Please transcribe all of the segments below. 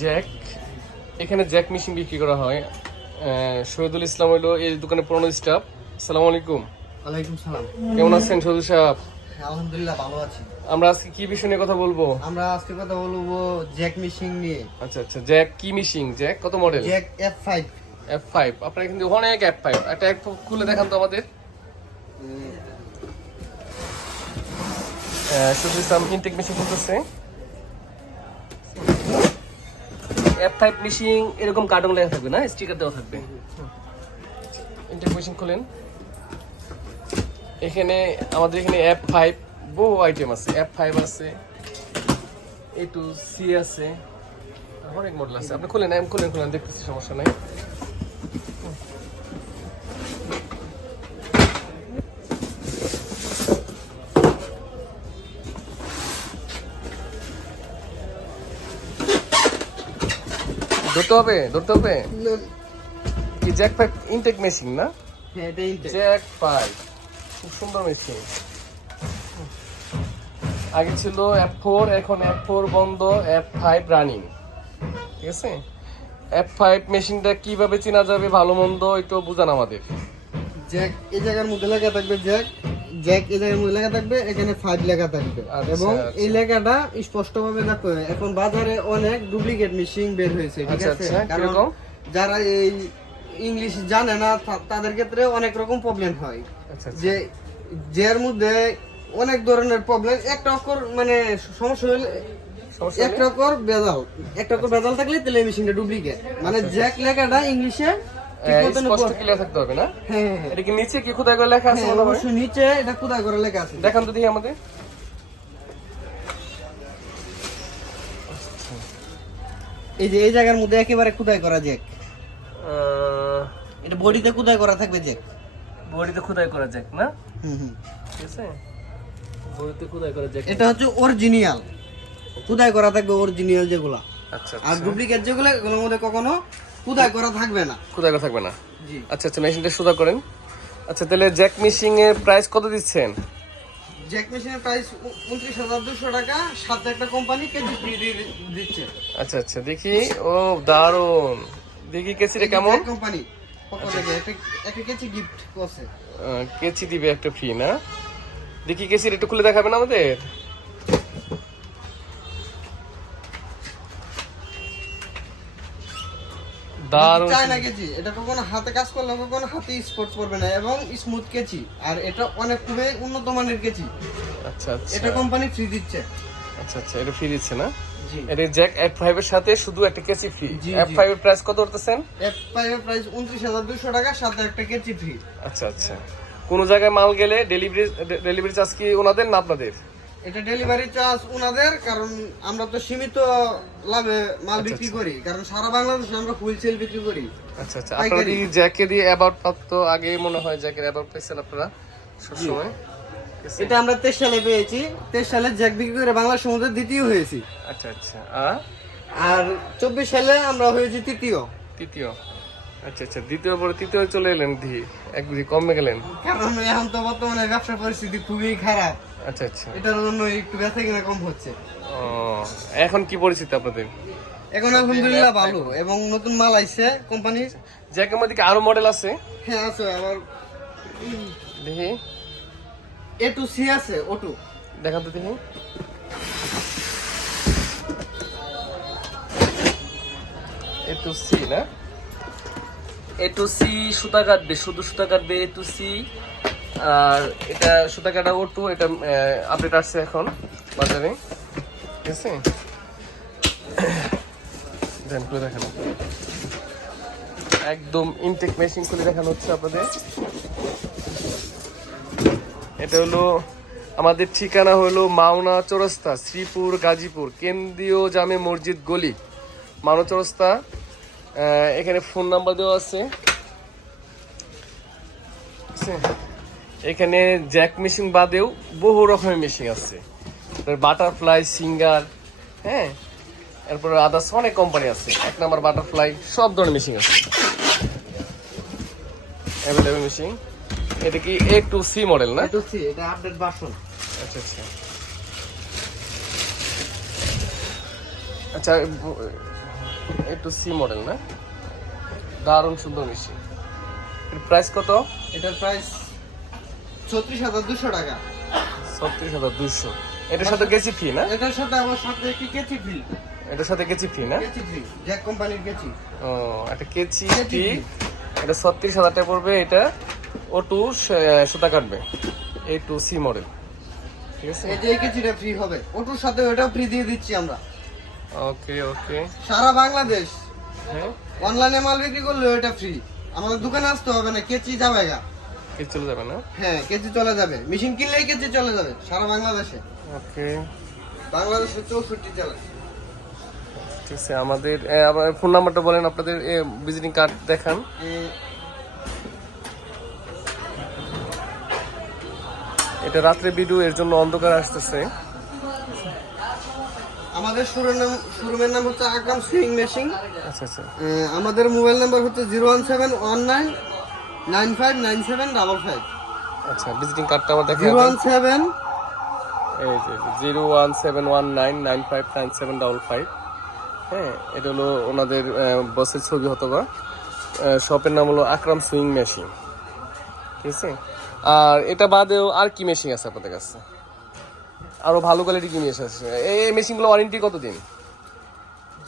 Jack, এখানে Jack machine বিক্রি করা হয়। শহীদুল ইসলাম হইলো এই দোকানের পুরনো স্টাফ। আসসালামু আলাইকুম। ওয়ালাইকুম সালাম। কেমন আছেন শহীদুল সাহেব? আলহামদুলিল্লাহ ভালো আছি। আমরা আজকে কি বিষয় নিয়ে কথা বলবো? আমরা আজকে কথা বলবো জ্যাক মেশিন নিয়ে। আচ্ছা আচ্ছা, জ্যাক কি মেশিন? জ্যাক কত মডেল? Jack F5। F5। আপনার এখানে অনেক F5, একটা খুলে দেখান তো আমাদের। Shahidul Islam intact machine খুলতেছে। F5 machine এরকম কার্টুন লেখা থাকবে না, স্টিকার দেওয়া থাকবে। ইনটেক মেশিন খুলেন। এখানে আমাদের এখানে F5 বহু আইটেম আছে। F5 আছে, A2C আছে, অনেক মডেল আছে। আপনি খুলেন, খুলেন দেখতেছি, সমস্যা নাই। ধরতে হবে কি? জ্যাক 5 ইনটেক মেশিন না? হ্যাঁ, এটা ইনটেক। জ্যাক 5 খুব সুন্দর মেশিন। আগে ছিল F4, এখন F4 বন্ধ, F5 রানিং। ঠিক আছে, F5 মেশিনটা কিভাবে চেনা যাবে ভালো মন্দ একটু বুঝান আমাদের। জ্যাক এই জায়গার মধ্যে লেখা থাকবে জ্যাক এই জায়গার মধ্যে লেখা থাকবে, এখানে 5 লেখা থাকবে। আচ্ছা, এবং আচ্ছা। এই লেখাটা স্পষ্টভাবে দেখো, এখন বাজারে অনেক ডুপ্লিকেট মেশিন বের হয়েছে, ঠিক আচ্ছা, আছে? আচ্ছা, কারণ কিরকম? যারা এই ইংলিশ জানে না তাদের ক্ষেত্রে অনেক রকম প্রবলেম হয়। আচ্ছা, আচ্ছা। যে যার মধ্যে অনেক ধরনের প্রবলেম, একটা অক্ষর মানে সমস্যা হলে একটা অক্ষর বেজাল থাকলে তাহলে এই মেশিনটা ডুপ্লিকেট। মানে জ্যাক লেখাটা ইংলিশে ঠিক মতন স্পষ্ট ক্লিয়ার থাকতে হবে না? হ্যাঁ, এটা কি নিচে কি খোদাই করে লেখা আছে হ্যাঁ, মনে হয়? অবশ্যই নিচে এটা খোদাই করে লেখা আছে। দেখান তো দেখি আমাদের। এই যে এই জায়গার মধ্যে একেবারে খোদাই করা জ্যাক, এটা বডিতে খোদাই করা থাকবে জ্যাক। বডিতে খোদাই করা জ্যাক না? হুম। ঠিক আছে, বডিতে খোদাই করা জ্যাক। এটা হচ্ছে অরিজিনাল, খোদাই করা থাকবে অরিজিনাল যেগুলা। আচ্ছা আর আচ্ছা, ডুপ্লিকেট যেগুলো এগুলোর মধ্যে কখনো খোদাই করা থাকবে না। খোদাই করা থাকবে না। জি। আচ্ছা আচ্ছা, মেশিনটা সোজা করেন। আচ্ছা, তাহলে জ্যাক মেশিন এর প্রাইস কত দিচ্ছেন? জ্যাক মেশিনের প্রাইস 29,200 টাকা, সাথে একটা কোম্পানি কেজি ফ্রি দিচ্ছে। আচ্ছা আচ্ছা, দেখি। ও দারুন, দেখি কেচিটা কেমন। কোম্পানি পক্ষ থেকে একটা কেজি গিফট করছে। কেচি দিবে একটা ফ্রি না? দেখি কেচির একটু খুলে দেখাবেন আমাদের। দারুন। চায়না কেচি, এটা কখনো হাতে কাজ করলে কখনো হাতে স্পট করবে না, এবং স্মুথ কেচি। আর এটা অনেক খুবই উন্নত মানের কেচি। আচ্ছা আচ্ছা, এটা কোম্পানি ফ্রি দিচ্ছে। আচ্ছা আচ্ছা, এটা ফ্রি দিচ্ছে না? জি। এটা জ্যাক F5 এর সাথে শুধু একটা কেচি ফ্রি। জি, জি। F5 এর প্রাইস কত করতেছেন? F5 এর প্রাইস 29,200 টাকা, সাথে একটা কেচি ফ্রি। আচ্ছা আচ্ছা, কোন জায়গায় মাল গেলে ডেলিভারি চার্জ কি ওনাদের না আপনাদের? এটা ডেলিভারি চার্জ ওনাদের, কারণ আমরা তো সীমিত লাভে মাল বিক্রি করি, কারণ সারা বাংলাদেশে আমরা হোলসেল বিক্রি করি। আচ্ছা আচ্ছা, আপনারা কি জ্যাকে দিয়ে অ্যাবাউট প্রাপ্ত? আগে মনে হয় জ্যাকের অ্যাবাউট পাইছেন আপনারা সবসময়। এটা আমরা 23 সালে পেয়েছি। 23 সালে জ্যাক বিক্রি করে বাংলা সমুদ্রে দ্বিতীয় হয়েছি। আচ্ছা আচ্ছা, আর 24 সালে আমরা হয়েছি তৃতীয়। তৃতীয়। আচ্ছা আচ্ছা, দ্বিতীয় পরে তৃতীয় চলে এলেন, একদিকে কমে গেলেন। কারণ এখন তো বর্তমানে ব্যবসা পরিস্থিতি খুবই খারাপ, আচ্ছা আচ্ছা, এটার জন্য একটু বেচা কিনা কম হচ্ছে। ও, এখন কি পরিস্থিতি আপনাদের? এখন আলহামদুলিল্লাহ ভালো, এবং নতুন মাল আইছে কোম্পানি। জ্যাকের মধ্যে কি আরো মডেল আছে? হ্যাঁ আছে, আবার দেখি, A2C আছে, O2। দেখান তো দেখি। A2C না? A2C সুতা কাটবে, শুধু সুতা কাটবে A2C। আর এটা সুতা কাটা O2, এটা আপডেট আসছে এখন বাজারে। ঠিক আছে, দেন খুলে দেখানো, একদম ইনটেক মেশিন খুলে দেখানো হচ্ছে আপনাদের। এটা হলো আমাদের ঠিকানা, হলো মাওনা চৌরাস্তা, শ্রীপুর, গাজীপুর, কেন্দ্রীয় জামে মসজিদ গলি, মাওনা চৌরাস্তা। এখানে ফোন নাম্বার দেওয়া আছে। এখানে জ্যাক মেশিন বাদেও বহু রকমের মেশিন আছে, বাটারফ্লাই, সিঙ্গার, হ্যাঁ, এরপরে আদার্স অনেক কোম্পানি আছে। 1 নাম্বার বাটারফ্লাই, সব ধরনের মেশিন আছে, অ্যাভেলেবেল মেশিন। এটা কি A2C মডেল না? A2C, এটা আপডেট ভার্সন। আচ্ছা আচ্ছা আচ্ছা, একটু সি মডেল না, দারুণ সুন্দর মেশিন। এর প্রাইস কত? এটার প্রাইস 36,200 টাকা। 36,200। এটার সাথে কেচি ফ্রি না? এটার সাথে আমার সাথে একটি কেচি ফ্রি। এটার সাথে কেচি ফ্রি না? কেচি ফ্রি, জ্যাক কোম্পানির কেচি। ও, একটা কেচি ফ্রি। এটা 36,000 টাকা পড়বে। এটা O2 সুতা কাটবে, A2 C মডেল। ঠিক আছে, এই যে এই কেচিটা ফ্রি হবে, ওটার সাথে ওটাও ফ্রি দিয়ে দিচ্ছি আমরা। ওকে ওকে। সারা বাংলাদেশ হ্যাঁ, অনলাইনে মাল বিক্রি করলে ওটা ফ্রি, আমাদের দোকানে আসতে হবে না, কেচি যাবে গা। কেচি চলে যাবে না? হ্যাঁ, কেচি চলে যাবে, মেশিন কিনলেই কেচি চলে যাবে সারা বাংলাদেশে। ওকে, বাংলাদেশে 64 জেলা। ঠিক আছে। আমাদের ফোন নাম্বারটা বলেন, আপনাদের ভিজিটিং কার্ড দেখান। এটা রাত্রে ভিডিও, এর জন্য অন্ধকার আসতেছে। আমাদের শোরুমের নাম হচ্ছে আকরাম সুইং মেশিন। আচ্ছা আচ্ছা, আমাদের মোবাইল নাম্বার হচ্ছে 01719959755। আচ্ছা, ভিজিটিং কার্ডটা আবার দেখেন। 017 এই যে 01719959755। হ্যাঁ, এটা হলো ওনাদের বসের ছবি হতো বা শপের নাম হলো আকরাম সুইং মেশিন। ঠিক আছে। আর এটা বাদেও আর কি মেশিন আছে আপনাদের কাছে? আরো ভালো কোয়ালিটি কি মেশিন আছে? এই মেশিনগুলো ওয়ারেন্টি কতদিন?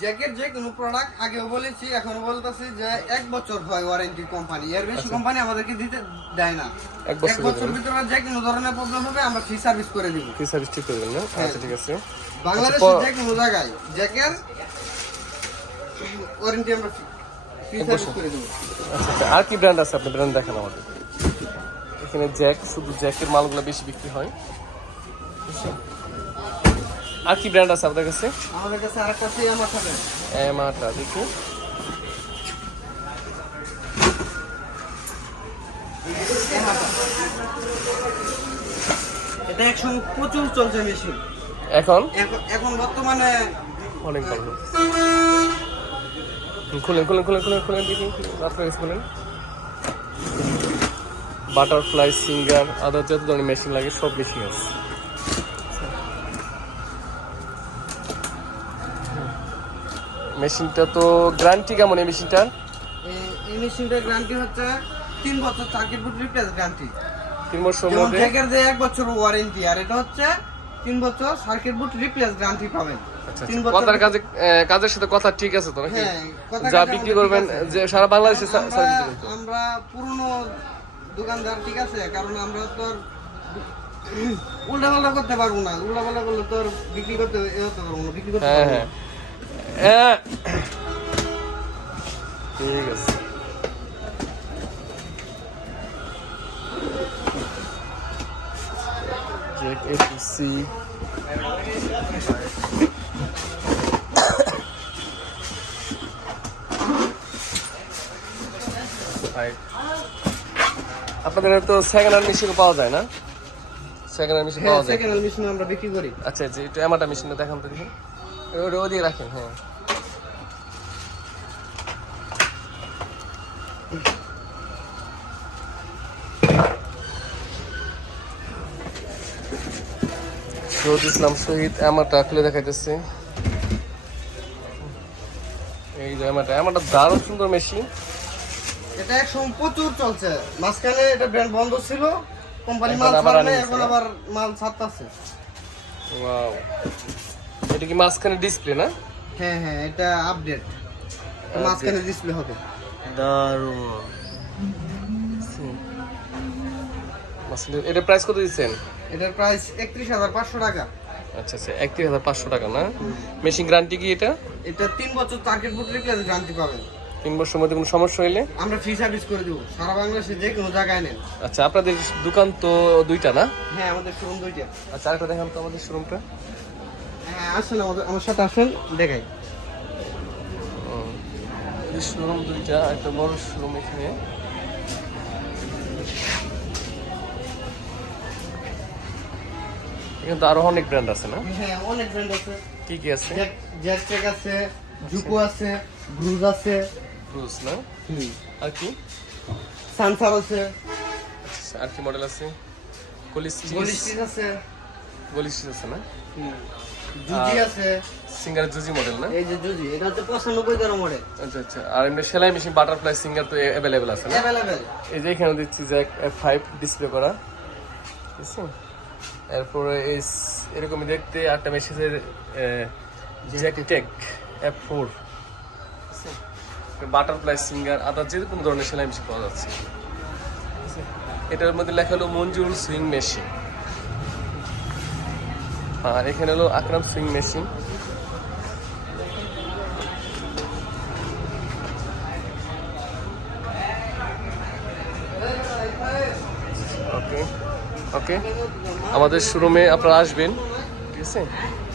জ্যাকেট যে কোনো প্রোডাক্ট আগেও বলেছি, এখনো বলতেছি যে 1 বছর হয় ওয়ারেন্টি কোম্পানি, এর বেশি কোম্পানি আমাদেরকে দিতে দেয় না। 1 1 বছর ভিতরে যে কোনো ধরনের প্রবলেম হবে আমরা ফ্রি সার্ভিস করে দিব। ফ্রি সার্ভিস ঠিক করে দেবেন না? আচ্ছা ঠিক আছে। বাংলাদেশে যে কোনো জায়গায় জ্যাকের ওয়ারেন্টি আমরা ফ্রি সার্ভিস করে দেব। আচ্ছা আচ্ছা, আর কি ব্র্যান্ড আছে? আপনি ব্র্যান্ড দেখান আমাদের। এখানে জ্যাক, শুধু জ্যাকের মালগুলো বেশি বিক্রি হয়। আর কি ব্র্যান্ড আছে আপনাদের কাছে? আমাদের কাছে আরেকটা আছে আমার সাথে এমাটা, দেখি। এটা একসঙ্গে প্রচুর চলছে মেশিন এখন এখন বর্তমানে অনেক ভালো। খুলেন খুলেন খুলেন খুলেন খুলেন, দেখি রাত্রে খুলেন। বাটারফ্লাই, সিঙ্গার, আদার যত ধরনের মেশিন লাগে সব মেশিন আছে। মেশিনটা তো গ্যারান্টি কেমন এই মেশিনটার? এই মেশিনটার গ্যারান্টি হচ্ছে 3 বছর সার্কিট বোর্ড রিপ্লেস গ্যারান্টি। 3 বছর যেমন মধ্যে জ্যাকের যে 1 বছর ওয়ারেন্টি, আর এটা হচ্ছে 3 বছর সার্কিট বোর্ড রিপ্লেস গ্যারান্টি পাবেন। আচ্ছা, 3 বছর কথার কাজের সাথে কথা ঠিক আছে তো নাকি? হ্যাঁ, যা বিক্রি করবেন যে সারা বাংলাদেশে সার্ভিস দিবেন তো? আমরা পুরনো দোকানদার, ঠিক আছে, কারণ আমরা তো উল্টাপাল্টা করতে পারবো না, উল্টাপাল্টা করলে তো বিক্রি করতে পারবো না, বিক্রি করতে হ্যাঁ পারবো না। হ্যাঁ, ঠিক আছে। জ্যাক A2C, আপনাদের তো সেকেন্ড হ্যান্ড মেশিন পাওয়া যায় না? সেকেন্ড হ্যান্ড মেশিন হ্যাঁ, পাওয়া যায়। সেকেন্ড হ্যান্ড মেশিন আমরা বিক্রি করি। আচ্ছা আচ্ছা, একটু এমাটা মেশিনটা দেখান তো দেখি। ওদিকে রাখেন। হ্যাঁ, শহীদ ইসলাম শহীদ এমাটা খুলে দেখাইতেছে। এই যে এমাটা দারুণ সুন্দর মেশিন। এটা একসময় প্রচুর চলছে, মাঝখানে এটা ব্র্যান্ড বন্ধ ছিল, কোম্পানি এখন মাল আবার ছাড়ে, আনিয়েছে। এখন আবার মাল ছাড়তেছে। ওয়াও, এটা কি মাঝখানে ডিসপ্লে না? হ্যাঁ হ্যাঁ, এটা আপডেট, মাঝখানে ডিসপ্লে হবে। দারুণ। এটা প্রাইস কত দিচ্ছেন? এটার প্রাইস 31,500 টাকা। আচ্ছা আচ্ছা, 31,500 টাকা না? মেশিন গ্যারান্টি কি এটা? এটা 3 বছর সার্কিট বোর্ড রিপ্লেস গ্যারান্টি পাবেন। 3 বছরের মধ্যে কোনো সমস্যা হইলে আমরা ফ্রি সার্ভিস করে দেবো সারা বাংলাদেশে যে কোনো জায়গায় নেন। আচ্ছা, আপনাদের দোকান তো 2টা না? হ্যাঁ, আমাদের শোরুম 2টা। আচ্ছা, আরেকটা দেখান তো আমাদের শোরুমটা। হ্যাঁ, আসেন আমার সাথে আসেন, দেখাই। শোরুম 2টা, একটা বড় শোরুম এখানে। এখানে তো আরো অনেক ব্র্যান্ড আছে না? হ্যাঁ, অনেক ব্র্যান্ড আছে। কি কি আছে? জ্যাক আছে, জুকো আছে, ব্রুজ আছে, ব্রুস না? আর কি? সানসার আছে, আচ্ছা, আর কি মডেল আছে? গলিস্টিস আছে। গলি স্টিচ আছে না? জুজি আছে, সিঙ্গার জুজি মডেল না? এই যে জুজি, এটা হচ্ছে 95 টাকা মডেল, আচ্ছা আচ্ছা। আর এমনি সেলাই মেশিন বাটারফ্লাই সিঙ্গার তো অ্যাভেলেবেল আছে না? অ্যাভেলেবেল। এই যে এখানে দিচ্ছি যে F5 ডিসপ্লে করা, ঠিক আছে। এরপরে এই এরকমই দেখতে আটটা মেশিনের জ্যাকটেক F4, বাটারফ্লাই সিঙ্গার আদার যে কোনো ধরনের সেলাই মেশিন পাওয়া যাচ্ছে, ঠিক আছে। এটার মধ্যে লেখা হলো মঞ্জুর সুইং মেশিন, আর এখানে হলো আকরাম সুইং মেশিন। ওকে ওকে, আমাদের শোরুমে আপনারা আসবেন, ঠিক আছে।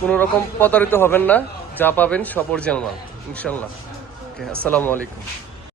কোনো রকম প্রতারিত হবেন না, যা পাবেন সব অরিজিনাল মাল ইনশাল্লাহ। ওকে, আসসালামু আলাইকুম।